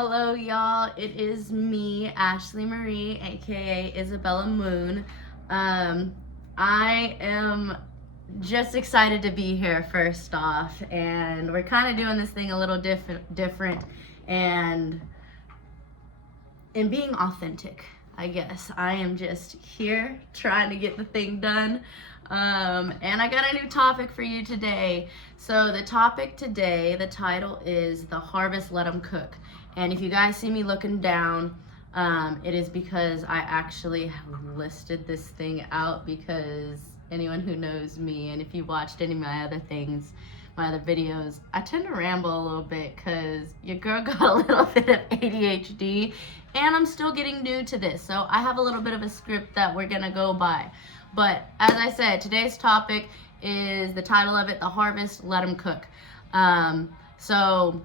Hello, y'all. It is me, Ashley Marie, aka Isabella Moon. I am just excited to be here, first off, and we're kind of doing this thing a little different, and in being authentic, I guess. I am just here trying to get the thing done. And I got a new topic for you today. So the topic today, the title is The Harvest, Let 'em Cook. And if you guys see me looking down, it is because I actually listed this thing out, because anyone who knows me, and if you watched any of my other things, my other videos, I tend to ramble a little bit because your girl got a little bit of ADHD and I'm still getting new to this. So I have a little bit of a script that we're gonna go by. But as I said, today's topic is, the title of it, The Harvest, Let 'em Cook. So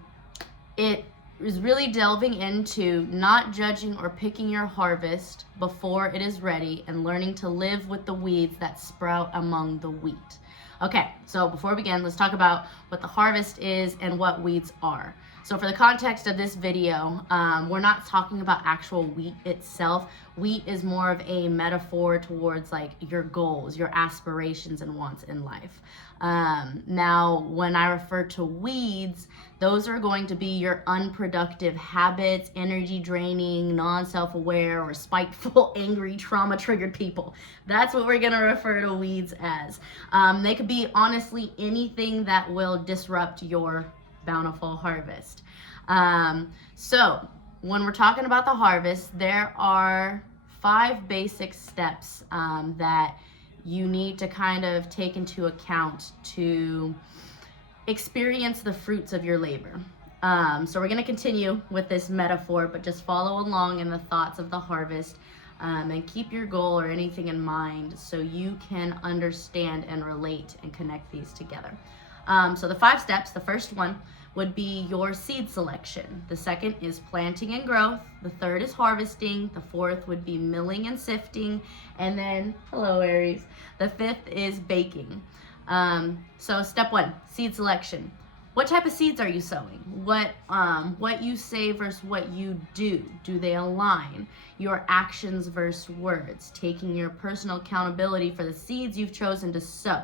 it is really delving into not judging or picking your harvest before it is ready, and learning to live with the weeds that sprout among the wheat. Okay, so before we begin, let's talk about what the harvest is and what weeds are. So for the context of this video, we're not talking about actual wheat itself. Wheat is more of a metaphor towards like your goals, your aspirations and wants in life. Now, when I refer to weeds, those are going to be your unproductive habits, energy draining, non-self-aware, or spiteful, angry, trauma-triggered people. That's what we're gonna refer to weeds as. They could be honestly anything that will disrupt your bountiful harvest. So when we're talking about the harvest, there are 5 basic steps that you need to kind of take into account to experience the fruits of your labor. So we're going to continue with this metaphor, but just follow along in the thoughts of the harvest, and keep your goal or anything in mind so you can understand and relate and connect these together. So the 5 steps, the first one would be your seed selection. The second is planting and growth. The third is harvesting. The fourth would be milling and sifting. And then, hello Aries, the 5th is baking. So step 1, seed selection. What type of seeds are you sowing? What you say versus what you do. Do they align? Your actions versus words. Taking your personal accountability for the seeds you've chosen to sow.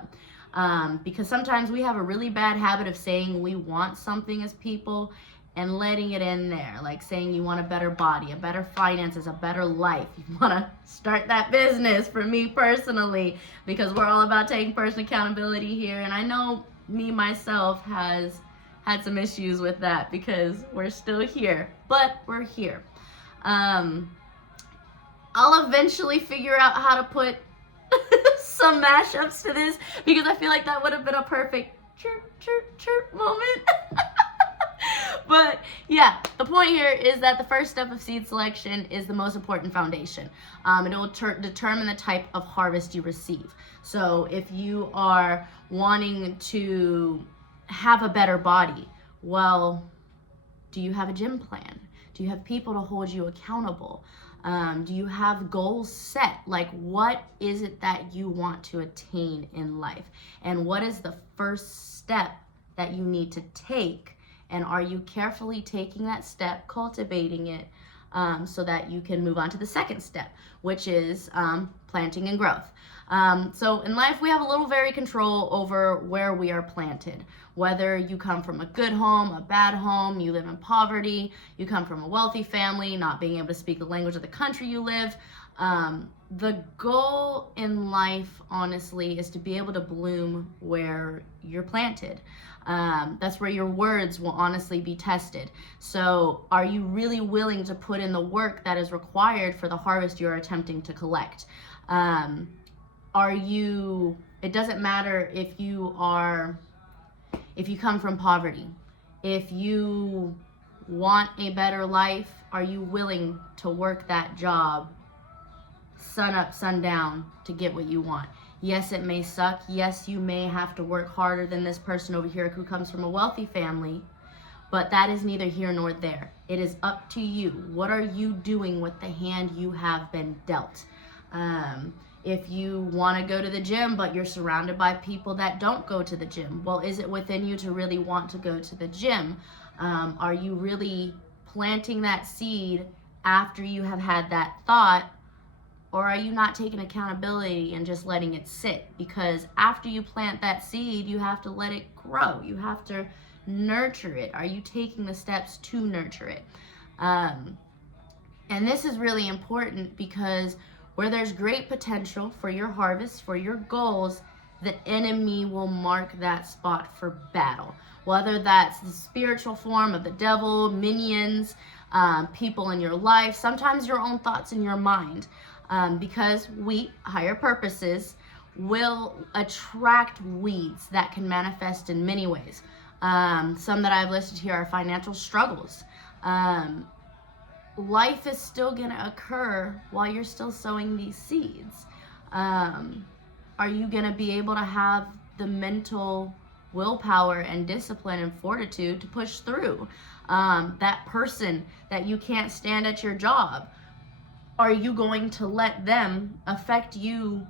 Because sometimes we have a really bad habit of saying we want something as people and letting it in there, like saying you want a better body, a better finances, a better life. You want to start that business, for me personally, because we're all about taking personal accountability here. And I know me myself has had some issues with that, because we're still here, but we're here. I'll eventually figure out how to put some mashups to this, because I feel like that would have been a perfect chirp, chirp, chirp moment. But yeah, the point here is that the first step of seed selection is the most important foundation. It will determine the type of harvest you receive. So if you are wanting to have a better body, well, do you have a gym plan? Do you have people to hold you accountable? Do you have goals set? Like, what is it that you want to attain in life? And what is the first step that you need to take? And are you carefully taking that step, cultivating it, so that you can move on to the second step, which is planting and growth. So in life, we have a little very control over where we are planted. Whether you come from a good home, a bad home, you live in poverty, you come from a wealthy family, not being able to speak the language of the country you live. The goal in life, honestly, is to be able to bloom where you're planted. That's where your words will honestly be tested. So are you really willing to put in the work that is required for the harvest you're attempting to collect? It doesn't matter if you come from poverty. If you want a better life, are you willing to work that job sun up, sun down to get what you want? Yes, it may suck. Yes, you may have to work harder than this person over here who comes from a wealthy family, but that is neither here nor there. It is up to you. What are you doing with the hand you have been dealt? If you want to go to the gym, but you're surrounded by people that don't go to the gym, well, is it within you to really want to go to the gym? Are you really planting that seed after you have had that thought? Or are you not taking accountability and just letting it sit? Because after you plant that seed, you have to let it grow. You have to nurture it. Are you taking the steps to nurture it? And this is really important because where there's great potential for your harvest, for your goals, the enemy will mark that spot for battle. Whether that's the spiritual form of the devil, minions, people in your life, sometimes your own thoughts in your mind. Because wheat, higher purposes, will attract weeds that can manifest in many ways. Some that I've listed here are financial struggles. Life is still going to occur while you're still sowing these seeds. Are you going to be able to have the mental willpower and discipline and fortitude to push through? That person that you can't stand at your job, are you going to let them affect you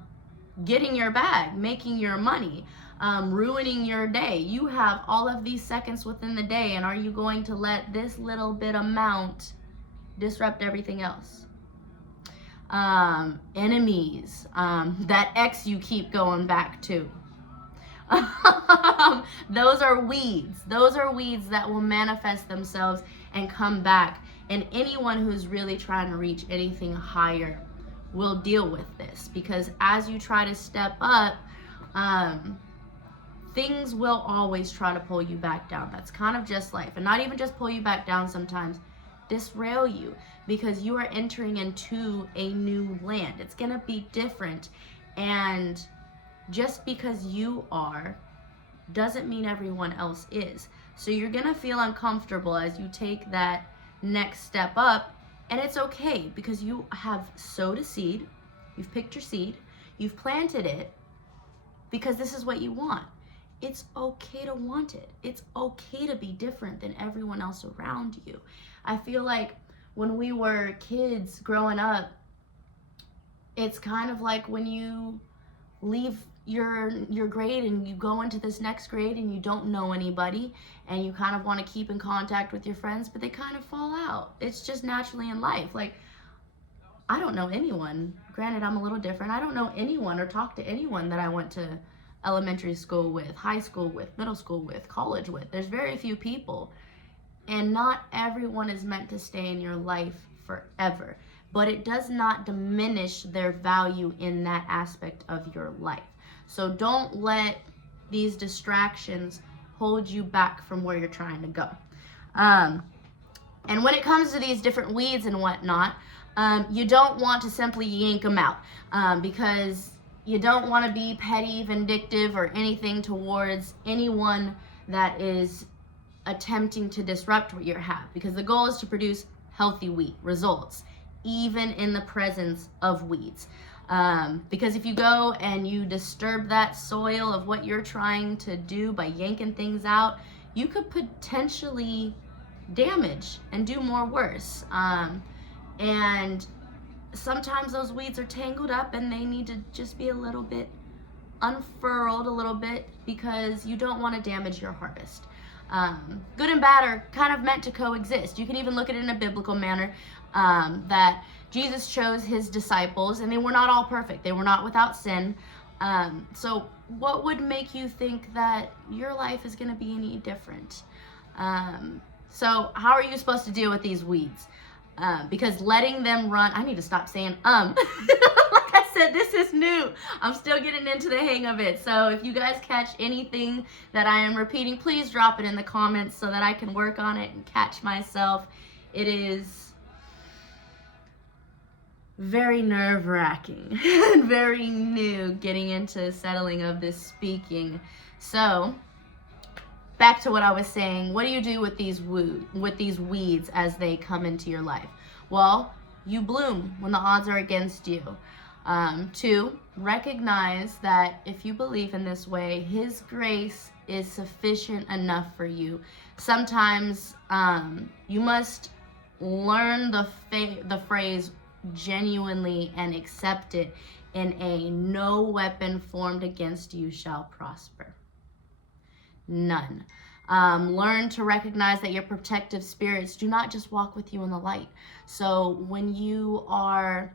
getting your bag, making your money, ruining your day? You have all of these seconds within the day, and are you going to let this little bit amount disrupt everything else? Enemies, that ex you keep going back to. Those are weeds. Those are weeds that will manifest themselves and come back. And anyone who's really trying to reach anything higher will deal with this, because as you try to step up, things will always try to pull you back down. That's kind of just life. And not even just pull you back down, sometimes disrail you, because you are entering into a new land. It's going to be different. And just because you are doesn't mean everyone else is. So you're going to feel uncomfortable as you take that next step up, and it's okay, because you have sowed a seed, you've picked your seed, you've planted it, because this is what you want. It's okay to want it. It's okay to be different than everyone else around you. I feel like when we were kids growing up, it's kind of like when you leave your grade and you go into this next grade and you don't know anybody, and you kind of want to keep in contact with your friends, but they kind of fall out. It's just naturally in life. Like, I don't know anyone. Granted, I'm a little different. I don't know anyone or talk to anyone that I went to elementary school with, high school with, middle school with, college with. There's very few people. And not everyone is meant to stay in your life forever. But it does not diminish their value in that aspect of your life. So don't let these distractions hold you back from where you're trying to go. And when it comes to these different weeds and whatnot, you don't want to simply yank them out, because you don't want to be petty, vindictive, or anything towards anyone that is attempting to disrupt what you have, because the goal is to produce healthy wheat results, even in the presence of weeds. Because if you go and you disturb that soil of what you're trying to do by yanking things out, you could potentially damage and do more worse. And sometimes those weeds are tangled up and they need to just be a little bit unfurled a little bit, because you don't want to damage your harvest. Good and bad are kind of meant to coexist. You can even look at it in a biblical manner, that Jesus chose his disciples, and they were not all perfect. They were not without sin. So what would make you think that your life is going to be any different? So how are you supposed to deal with these weeds? Because letting them run, I need to stop saying like I said, this is new. I'm still getting into the hang of it. So if you guys catch anything that I am repeating, please drop it in the comments so that I can work on it and catch myself. It is very nerve-wracking and very new getting into settling of this speaking. So back to what I was saying, what do you do with these weeds as they come into your life? Well, you bloom when the odds are against you. 2, recognize that if you believe in this way, his grace is sufficient enough for you. Sometimes you must learn the phrase genuinely and accept it in a no weapon formed against you shall prosper. None. Learn to recognize that your protective spirits do not just walk with you in the light. So when you are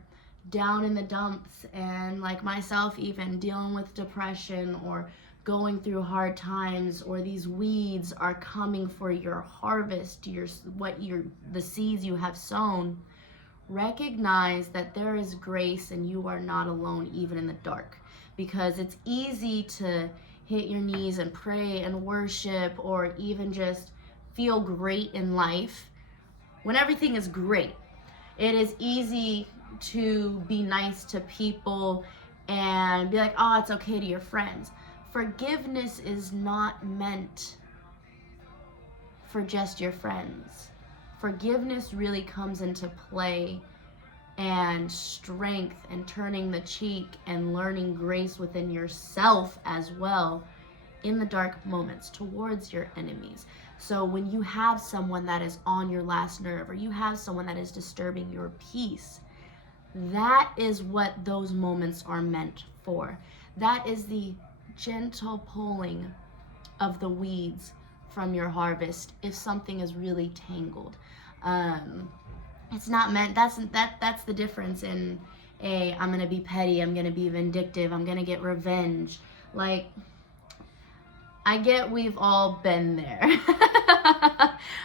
down in the dumps, and like myself, even dealing with depression or going through hard times, or these weeds are coming for your harvest, the seeds you have sown, recognize that there is grace and you are not alone, even in the dark. Because it's easy to hit your knees and pray and worship, or even just feel great in life when everything is great. It is easy to be nice to people and be like, oh, it's okay to your friends. Forgiveness is not meant for just your friends. Forgiveness really comes into play, and strength, and turning the cheek, and learning grace within yourself as well in the dark moments towards your enemies. So when you have someone that is on your last nerve, or you have someone that is disturbing your peace, that is what those moments are meant for. That is the gentle pulling of the weeds from your harvest if something is really tangled. It's not meant, that's the difference in I'm gonna be petty, I'm gonna be vindictive, I'm gonna get revenge. Like, I get we've all been there.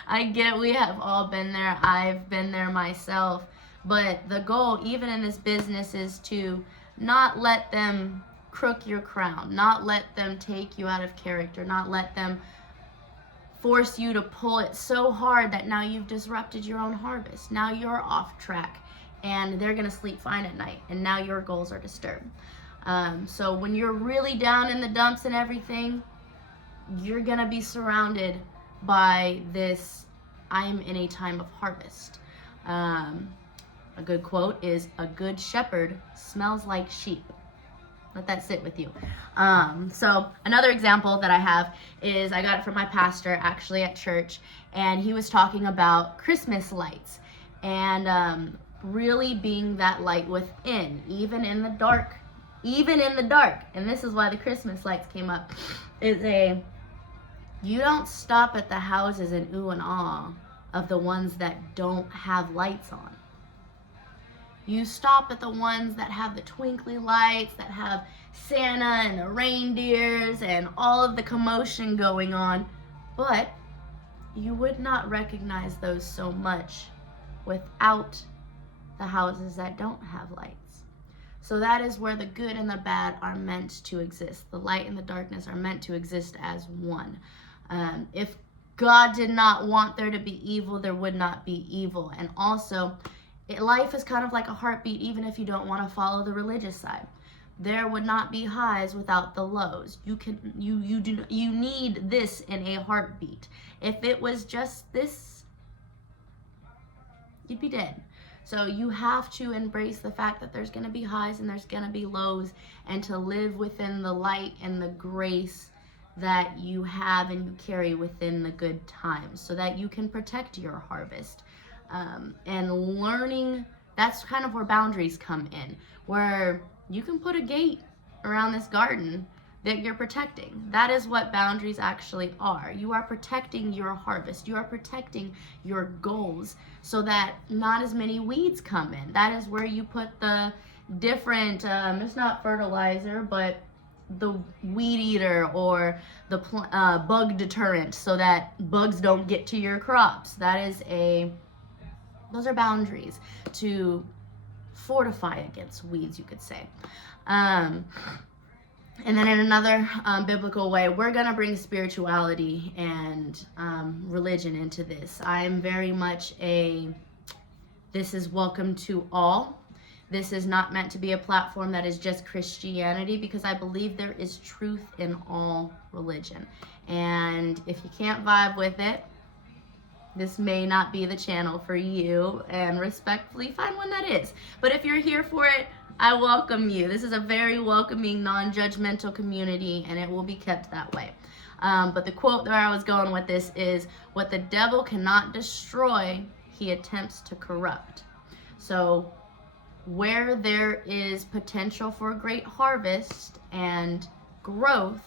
I get we have all been there. I've been there myself. But the goal, even in this business, is to not let them crook your crown, not let them take you out of character, not let them force you to pull it so hard that now you've disrupted your own harvest. Now you're off track, and they're gonna sleep fine at night, and now your goals are disturbed. So when you're really down in the dumps and everything, you're gonna be surrounded by this, I'm in a time of harvest. A good quote is, a good shepherd smells like sheep. Let that sit with you. So another example that I have is, I got it from my pastor actually at church, and he was talking about Christmas lights, and really being that light within, even in the dark. And this is why the Christmas lights came up. You don't stop at the houses in ooh and ah of the ones that don't have lights on. You stop at the ones that have the twinkly lights, that have Santa and the reindeers and all of the commotion going on. But you would not recognize those so much without the houses that don't have lights. So that is where the good and the bad are meant to exist. The light and the darkness are meant to exist as one. If God did not want there to be evil, there would not be evil. And also, life is kind of like a heartbeat, even if you don't want to follow the religious side. There would not be highs without the lows. You need this in a heartbeat. If it was just this, you'd be dead. So you have to embrace the fact that there's going to be highs and there's going to be lows, and to live within the light and the grace that you have and you carry within the good times, so that you can protect your harvest. And learning, that's kind of where boundaries come in, where you can put a gate around this garden that you're protecting. That is what boundaries actually are. You are protecting your harvest. You are protecting your goals, so that not as many weeds come in. That is where you put the different, it's not fertilizer, but the weed eater or the bug deterrent, so that bugs don't get to your crops. Those are boundaries to fortify against weeds, you could say. And then in another biblical way, we're going to bring spirituality and religion into this. I am very much this is welcome to all. This is not meant to be a platform that is just Christianity, because I believe there is truth in all religion. And if you can't vibe with it, this may not be the channel for you, and respectfully find one that is. But if you're here for it, I welcome you. This is a very welcoming, non-judgmental community, and it will be kept that way. But the quote that I was going with this is, what the devil cannot destroy, he attempts to corrupt. So where there is potential for great harvest and growth,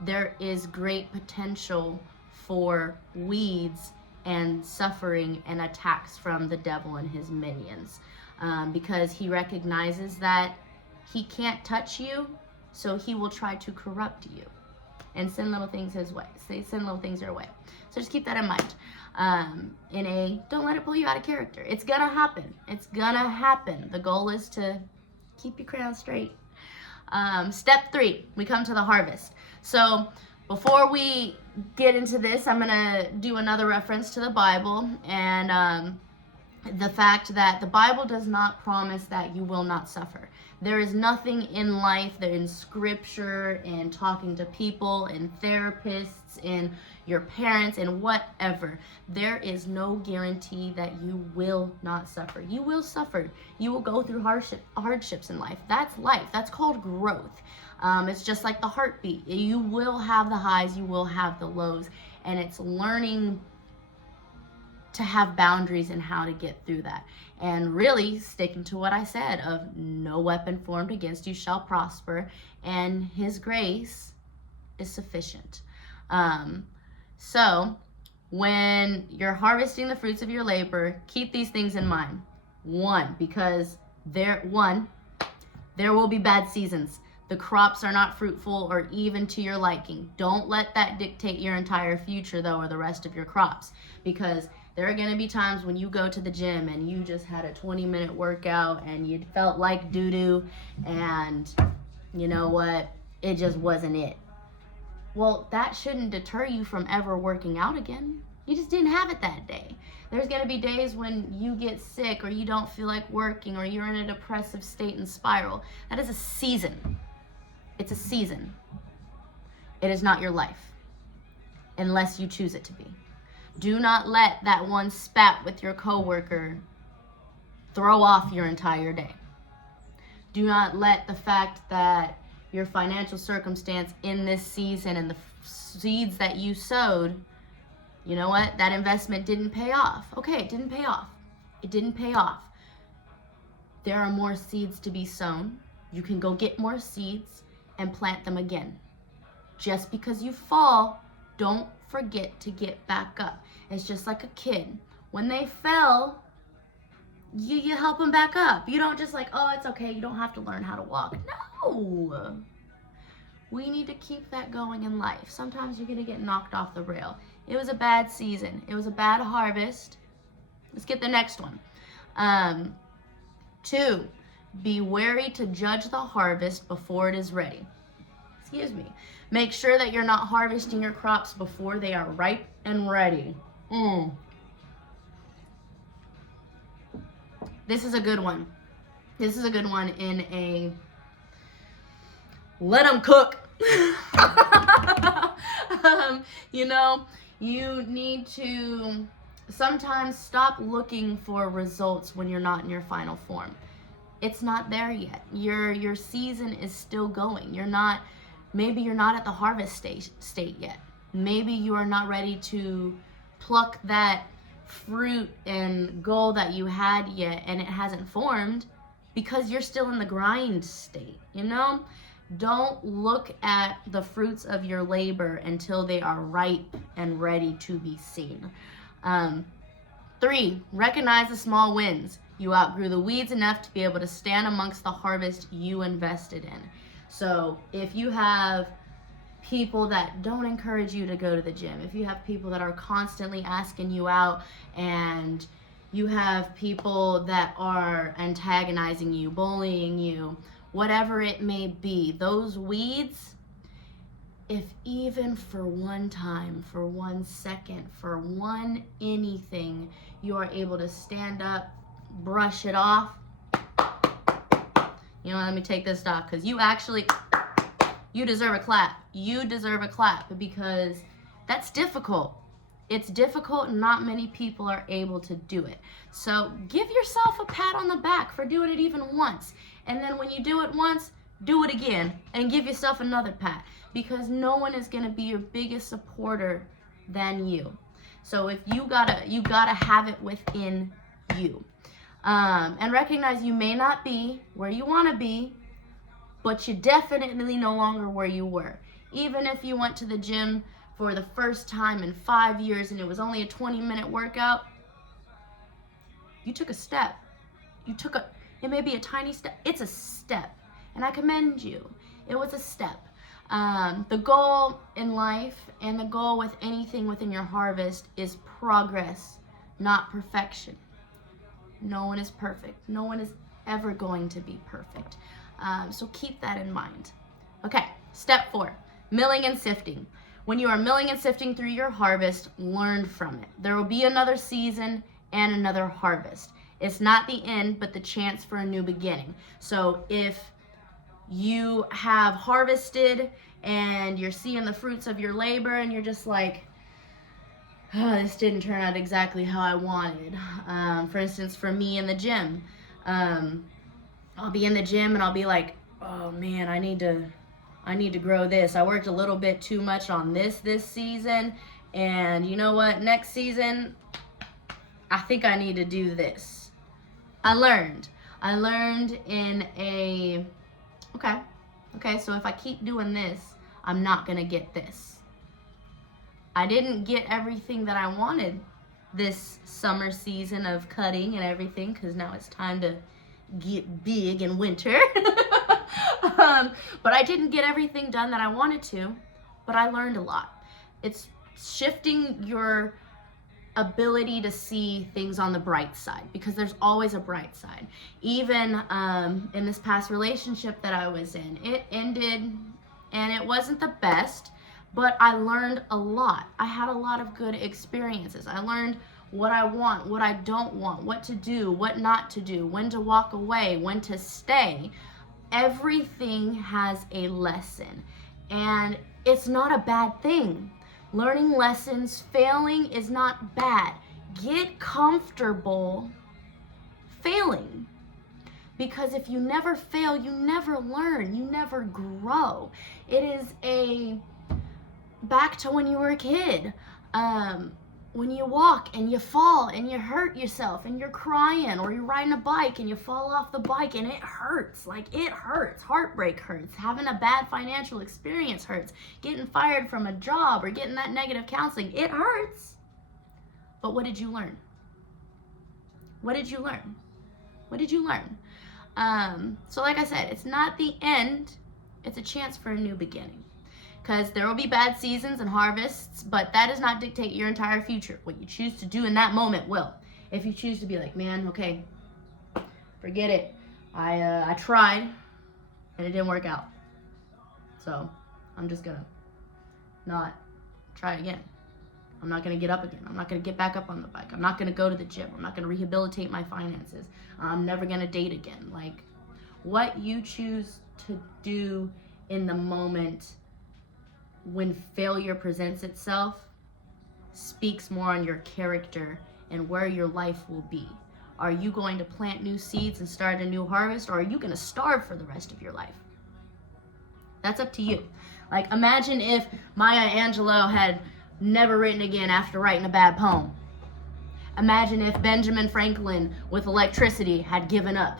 there is great potential for weeds and suffering and attacks from the devil and his minions, because he recognizes that he can't touch you, so he will try to corrupt you and send little things his way. Send little things your way. So just keep that in mind. Don't let it pull you out of character. It's gonna happen. It's gonna happen. The goal is to keep your crown straight. Step 3, we come to the harvest. So before we get into this, I'm gonna do another reference to the Bible and the fact that the Bible does not promise that you will not suffer. There is nothing in life, that in scripture, in talking to people, in therapists, in your parents, and whatever, there is no guarantee that you will not suffer. You will suffer. You will go through hardships in life. That's life. That's called growth. It's just like the heartbeat. You will have the highs, you will have the lows, and it's learning to have boundaries and how to get through that. And really sticking to what I said of no weapon formed against you shall prosper, and his grace is sufficient. So when you're harvesting the fruits of your labor, keep these things in mind. Because there will be bad seasons. The crops are not fruitful or even to your liking. Don't let that dictate your entire future, though, or the rest of your crops, because there are going to be times when you go to the gym and you just had a 20-minute workout and you felt like doo-doo, and you know what? It just wasn't it. Well, that shouldn't deter you from ever working out again. You just didn't have it that day. There's going to be days when you get sick or you don't feel like working or you're in a depressive state and spiral. That is a season. It's a season. It is not your life unless you choose it to be. Do not let that one spat with your coworker throw off your entire day. Do not let the fact that your financial circumstance in this season and the seeds that you sowed, you know what? That investment didn't pay off. Okay, it didn't pay off. It didn't pay off. There are more seeds to be sown. You can go get more seeds and plant them again. Just because you fall, don't forget to get back up. It's just like a kid. When they fell, you help them back up. You don't just like, oh, it's okay, you don't have to learn how to walk. No. We need to keep that going in life. Sometimes you're going to get knocked off the rail. It was a bad season. It was a bad harvest. Let's get the next one. 2, be wary to judge the harvest before it is ready. Excuse me. Make sure that you're not harvesting your crops before they are ripe and ready. This is a good one. This is a good one in a let them cook. You need to sometimes stop looking for results when you're not in your final form. It's not there yet. Your season is still going. Maybe you're not at the harvest state yet. Maybe you are not ready to pluck that fruit and goal that you had yet, and it hasn't formed because you're still in the grind state, Don't look at the fruits of your labor until they are ripe and ready to be seen. 3, recognize the small wins. You outgrew the weeds enough to be able to stand amongst the harvest you invested in. So if you have people that don't encourage you to go to the gym, if you have people that are constantly asking you out, and you have people that are antagonizing you, bullying you, whatever it may be, those weeds, if even for one time, for 1 second, for one anything, you are able to stand up, brush it off, let me take this off, because you deserve a clap. You deserve a clap, because that's difficult. It's difficult, and not many people are able to do it. So give yourself a pat on the back for doing it even once. And then when you do it once, do it again and give yourself another pat, because no one is going to be your biggest supporter than you. So if you gotta have it within you. And recognize you may not be where you want to be, but you're definitely no longer where you were. Even if you went to the gym for the first time in 5 years and it was only a 20-minute workout, you took a step. It may be a tiny step. It's a step. And I commend you. It was a step. The goal in life and the goal with anything within your harvest is progress, not perfection. No one is perfect. No one is ever going to be perfect. So keep that in mind. Okay, step 4, milling and sifting. When you are milling and sifting through your harvest, learn from it. There will be another season and another harvest. It's not the end, but the chance for a new beginning. So if you have harvested and you're seeing the fruits of your labor and you're just like, oh, this didn't turn out exactly how I wanted. For instance, for me in the gym, I'll be in the gym and I'll be like, oh man, I need to grow this. I worked a little bit too much on this season, and you know what? Next season, I think I need to do this. I learned in a, okay, so if I keep doing this, I'm not gonna get this. I didn't get everything that I wanted this summer season of cutting and everything, because now it's time to get big in winter. But I didn't get everything done that I wanted to, but I learned a lot. It's shifting your ability to see things on the bright side, because there's always a bright side. Even in this past relationship that I was in, it ended and it wasn't the best, but I learned a lot. I had a lot of good experiences. I learned what I want, what I don't want, what to do, what not to do, when to walk away, when to stay. Everything has a lesson, and it's not a bad thing. Learning lessons, failing is not bad. Get comfortable failing. Because if you never fail, you never learn, you never grow. It is back to when you were a kid. When you walk and you fall and you hurt yourself and you're crying, or you're riding a bike and you fall off the bike and it hurts. Like, it hurts. Heartbreak hurts. Having a bad financial experience hurts. Getting fired from a job or getting that negative counseling, it hurts. But what did you learn? What did you learn? What did you learn? So like I said, it's not the end. It's a chance for a new beginning. Because there will be bad seasons and harvests, but that does not dictate your entire future. What you choose to do in that moment will. If you choose to be like, man, okay, forget it. I tried, and it didn't work out. So I'm just going to not try again. I'm not going to get up again. I'm not going to get back up on the bike. I'm not going to go to the gym. I'm not going to rehabilitate my finances. I'm never going to date again. Like, what you choose to do in the moment when failure presents itself speaks more on your character and where your life will be. Are you going to plant new seeds and start a new harvest, or are you going to starve for the rest of your life? That's up to you. Like, imagine if Maya Angelou had never written again after writing a bad poem. Imagine if Benjamin Franklin with electricity had given up.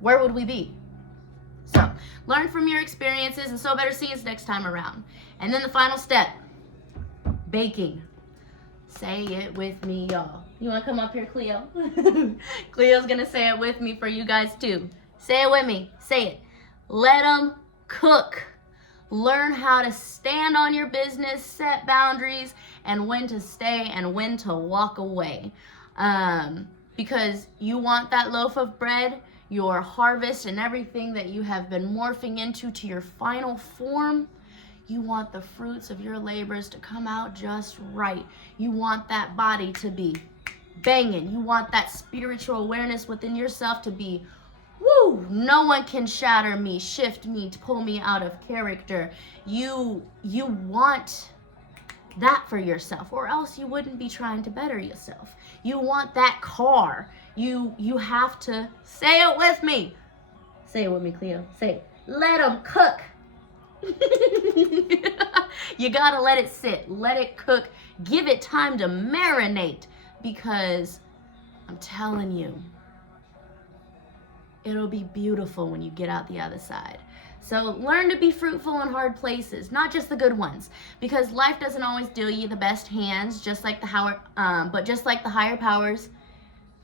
Where would we be? So, learn from your experiences and sow better seeds next time around. And then the final step, baking. Say it with me, y'all. You want to come up here, Cleo? Cleo's going to say it with me for you guys, too. Say it with me. Say it. Let them cook. Learn how to stand on your business, set boundaries, and when to stay and when to walk away. Because you want that loaf of bread, your harvest, and everything that you have been morphing into to your final form. You want the fruits of your labors to come out just right. You want that body to be banging. You want that spiritual awareness within yourself to be, woo, no one can shatter me, shift me, to pull me out of character. You want that for yourself, or else you wouldn't be trying to better yourself. You want that car. You have to say it with me. Say it with me, Cleo. Say it. Let them cook. You gotta let it sit. Let it cook. Give it time to marinate, because I'm telling you, it'll be beautiful when you get out the other side. So learn to be fruitful in hard places, not just the good ones, because life doesn't always deal you the best hands, just like the higher powers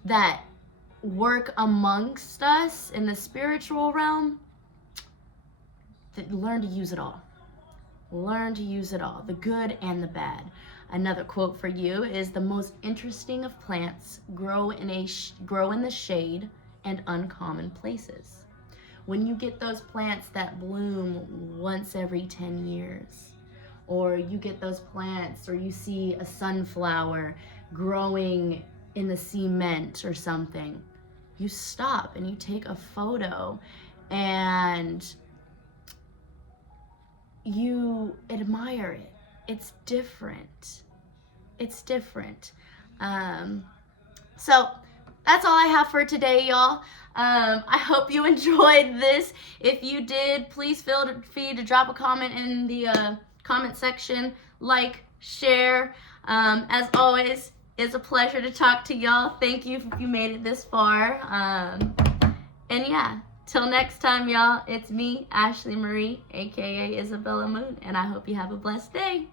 that work amongst us in the spiritual realm. Learn to use it all. Learn to use it all, the good and the bad. Another quote for you is, the most interesting of plants grow in the shade and uncommon places. When you get those plants that bloom once every 10 years, or you get those plants, or you see a sunflower growing in the cement or something, you stop and you take a photo and you admire it. It's different. It's different. So that's all I have for today, y'all. I hope you enjoyed this. If you did, please feel free to drop a comment in the comment section. Like, share. As always, it's a pleasure to talk to y'all. Thank you if you made it this far. And yeah, till next time, y'all, it's me, Ashley Marie, aka Isabella Moon, and I hope you have a blessed day.